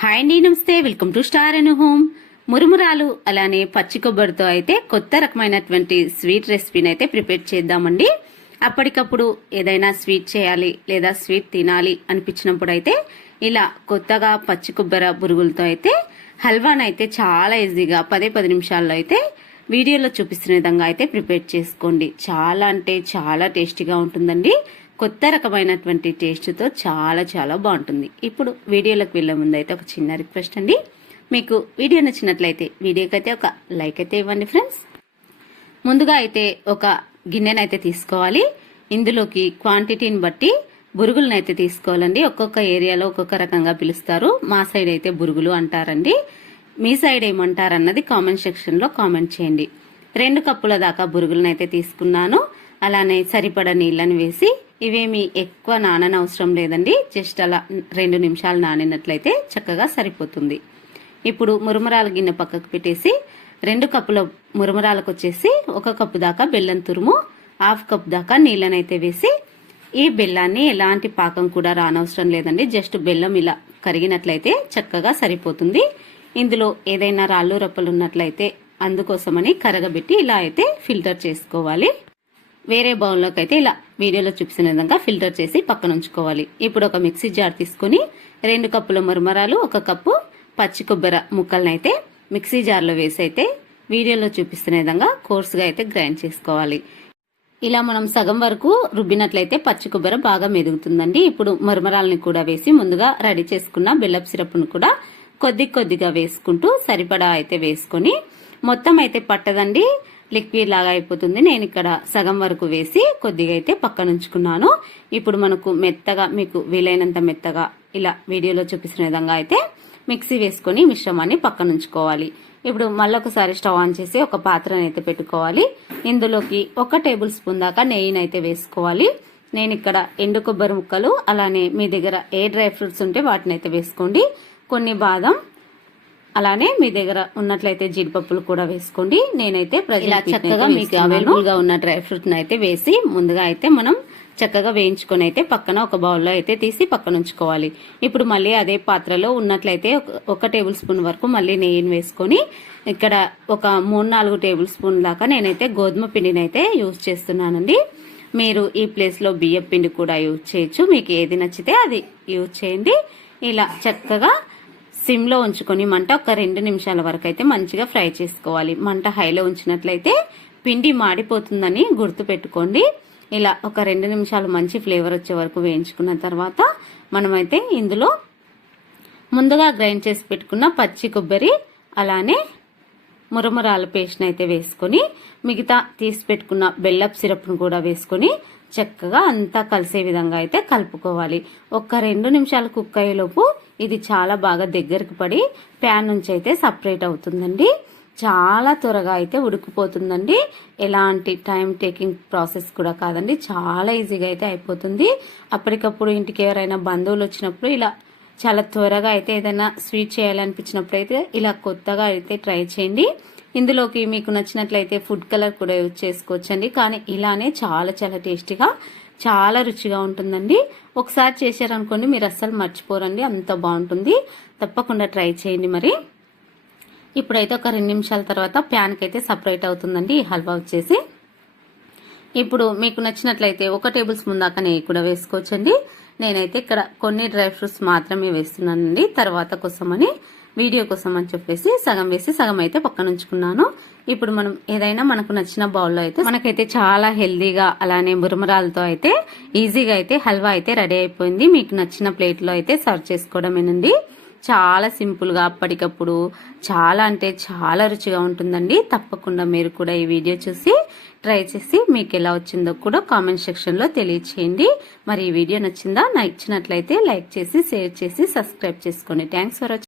Hi అండి నమస్తే. Welcome to star Anu home మురుమురాలు అలానే పచ్చి కొబ్బరితో అయితే కొత్త రకమైనటువంటి స్వీట్ రెసిపీని అయితే ప్రిపేర్ చేద్దామండి. అప్పటికప్పుడు ఏదైనా స్వీట్ చేయాలి లేదా స్వీట్ తినాలి అనిపించినప్పుడు అయితే ఇలా కొత్తగా పచ్చి కొబ్బరి బురుగులతో అయితే హల్వానైతే అయితే చాలా ఈజీగా పదే పది నిమిషాల్లో అయితే వీడియోలో చూపిస్తున్న విధంగా అయితే ప్రిపేర్ చేసుకోండి. చాలా అంటే చాలా టేస్టీగా ఉంటుందండి. కొత్త రకమైనటువంటి టేస్ట్తో చాలా చాలా బాగుంటుంది. ఇప్పుడు వీడియోలోకి వెళ్ళే ముందు అయితే ఒక చిన్న రిక్వెస్ట్ అండి. మీకు వీడియో నచ్చినట్లయితే వీడియోకైతే ఒక లైక్ అయితే ఇవ్వండి ఫ్రెండ్స్. ముందుగా అయితే ఒక గిన్నెనైతే తీసుకోవాలి. ఇందులోకి క్వాంటిటీని బట్టి బురుగులను అయితే తీసుకోవాలండి. ఒక్కొక్క ఏరియాలో ఒక్కొక్క రకంగా పిలుస్తారు. మా సైడ్ అయితే బురుగులు అంటారండి. మీ సైడ్ ఏమంటారన్నది కామెంట్ సెక్షన్లో కామెంట్ చేయండి. రెండు కప్పుల దాకా బురుగులనైతే తీసుకున్నాను. అలానే సరిపడ నీళ్ళని వేసి ఇవేమి ఎక్కువ నాననవసరం లేదండి. జస్ట్ అలా రెండు నిమిషాలు నానినట్లయితే చక్కగా సరిపోతుంది. ఇప్పుడు మురుమరాల గిన్నె పక్కకు పెట్టేసి రెండు కప్పుల మురుమరాలకు వచ్చేసి ఒక కప్పు దాకా బెల్లం తురుము హాఫ్ కప్ దాకా నీళ్ళనైతే వేసి ఈ బెల్లాన్ని ఎలాంటి పాకం కూడా రానవసరం లేదండి. జస్ట్ బెల్లం ఇలా కరిగినట్లయితే చక్కగా సరిపోతుంది. ఇందులో ఏదైనా రాళ్ళు రప్పలు ఉన్నట్లయితే అందుకోసమని కరగబెట్టి ఇలా అయితే ఫిల్టర్ చేసుకోవాలి. వేరే బౌల్లోకి అయితే ఇలా వీడియోలో చూపిస్తున్న విధంగా ఫిల్టర్ చేసి పక్కన ఉంచుకోవాలి. ఇప్పుడు ఒక మిక్సీ జార్ తీసుకొని రెండు కప్పుల మరమరాలు ఒక కప్పు పచ్చి కొబ్బరి ముక్కలనైతే అయితే మిక్సీ జార్లో వేసి అయితే వీడియోలో చూపిస్తున్న విధంగా కోర్సుగా అయితే గ్రైండ్ చేసుకోవాలి. ఇలా మనం సగం వరకు రుబ్బినట్లయితే పచ్చి కొబ్బరి బాగా మెదుగుతుందండి. ఇప్పుడు మరమరాలని కూడా వేసి ముందుగా రెడీ చేసుకున్న బెల్లపు సిరప్ను కూడా కొద్ది కొద్దిగా వేసుకుంటూ సరిపడా అయితే వేసుకొని మొత్తం అయితే పట్టదండి. లిక్విడ్ లాగా అయిపోతుంది. నేను ఇక్కడ సగం వరకు వేసి కొద్దిగా అయితే పక్కన ఉంచుకున్నాను. ఇప్పుడు మనకు మెత్తగా మీకు వీలైనంత మెత్తగా ఇలా వీడియోలో చూపిస్తున్న విధంగా అయితే మిక్సీ వేసుకొని మిశ్రమాన్ని పక్కన ఉంచుకోవాలి. ఇప్పుడు మళ్ళొకసారి స్టవ్ ఆన్ చేసి ఒక పాత్రను అయితే పెట్టుకోవాలి. ఇందులోకి ఒక టేబుల్ స్పూన్ దాకా నెయ్యిని అయితే వేసుకోవాలి. నేను ఇక్కడ ఎండు కొబ్బరి ముక్కలు అలానే మీ దగ్గర ఏ డ్రై ఫ్రూట్స్ ఉంటే వాటిని అయితే వేసుకోండి. కొన్ని బాదం అలానే మీ దగ్గర ఉన్నట్లయితే జీడిపప్పులు కూడా వేసుకోండి. నేనైతే ఇలా చక్కగా మీకు అవైలబుల్గా ఉన్న డ్రై ఫ్రూట్ అయితే వేసి ముందుగా అయితే మనం చక్కగా వేయించుకొని అయితే పక్కన ఒక బౌల్లో అయితే తీసి పక్కన ఉంచుకోవాలి. ఇప్పుడు మళ్ళీ అదే పాత్రలో ఉన్నట్లయితే ఒక టేబుల్ స్పూన్ వరకు మళ్ళీ నెయ్యిని వేసుకొని ఇక్కడ ఒక మూడు నాలుగు టేబుల్ స్పూన్ దాకా నేనైతే గోధుమ పిండిని అయితే యూజ్ చేస్తున్నానండి. మీరు ఈ ప్లేస్లో బియ్యం పిండి కూడా యూజ్ చేయొచ్చు. మీకు ఏది నచ్చితే అది యూజ్ చేయండి. ఇలా చక్కగా సిమ్లో ఉంచుకొని మంట ఒక రెండు నిమిషాల వరకు అయితే మంచిగా ఫ్రై చేసుకోవాలి. మంట హైలో ఉంచినట్లయితే పిండి మాడిపోతుందని గుర్తు పెట్టుకోండి. ఇలా ఒక రెండు నిమిషాలు మంచి ఫ్లేవర్ వచ్చే వరకు వేయించుకున్న తర్వాత మనమైతే ఇందులో ముందుగా గ్రైండ్ చేసి పెట్టుకున్న పచ్చి కొబ్బరి అలానే మురమురాల పేస్ట్ని అయితే వేసుకొని మిగతా తీసి పెట్టుకున్న బెల్లప్ సిరప్ను కూడా వేసుకొని చక్కగా అంతా కలిసే విధంగా అయితే కలుపుకోవాలి. ఒక రెండు నిమిషాలు కుక్ అయ్యేలోపు ఇది చాలా బాగా దగ్గరకు పడి ప్యాన్ నుంచి అయితే సపరేట్ అవుతుందండి. చాలా త్వరగా అయితే ఉడికిపోతుందండి. ఎలాంటి టైం టేకింగ్ ప్రాసెస్ కూడా కాదండి. చాలా ఈజీగా అయితే అయిపోతుంది. అప్పటికప్పుడు ఇంటికి ఎవరైనా బంధువులు వచ్చినప్పుడు ఇలా చాలా త్వరగా అయితే ఏదైనా స్వీట్ చేయాలనిపించినప్పుడు అయితే ఇలా కొత్తగా అయితే ట్రై చేయండి. ఇందులోకి మీకు నచ్చినట్లయితే ఫుడ్ కలర్ కూడా యూజ్ చేసుకోవచ్చండి. కానీ ఇలానే చాలా చాలా టేస్టీగా చాలా రుచిగా ఉంటుందండి. ఒకసారి చేశారనుకోండి మీరు అస్సలు మర్చిపోరండి. అంత బాగుంటుంది. తప్పకుండా ట్రై చేయండి మరి. ఇప్పుడైతే ఒక రెండు నిమిషాల తర్వాత ప్యాన్కి అయితే సపరేట్ అవుతుందండి ఈ హల్వా వచ్చేసి. ఇప్పుడు మీకు నచ్చినట్లయితే ఒక టేబుల్ స్పూన్ దాకా నెయ్యి కూడా వేసుకోవచ్చండి. నేనైతే ఇక్కడ కొన్ని డ్రై ఫ్రూట్స్ మాత్రమే వేస్తున్నానండి. తర్వాత కోసమని వీడియో కోసం అని చెప్పేసి సగం వేసి సగం అయితే పక్కన ఉంచుకున్నాను. ఇప్పుడు మనం ఏదైనా మనకు నచ్చిన బౌల్లో అయితే మనకైతే చాలా హెల్దీగా అలానే మురుమరాలతో అయితే ఈజీగా అయితే హల్వా అయితే రెడీ అయిపోయింది. మీకు నచ్చిన ప్లేట్లో అయితే సర్వ్ చేసుకోవడమేనండి. చాలా సింపుల్గా అప్పటికప్పుడు చాలా అంటే చాలా రుచిగా ఉంటుందండి. తప్పకుండా మీరు కూడా ఈ వీడియో చూసి ట్రై చేసి మీకు ఎలా వచ్చిందో కూడా కామెంట్ సెక్షన్లో తెలియచేయండి. మరి ఈ వీడియో నచ్చిందా? నచ్చినట్లయితే లైక్ చేసి షేర్ చేసి సబ్స్క్రైబ్ చేసుకోండి. Thanks for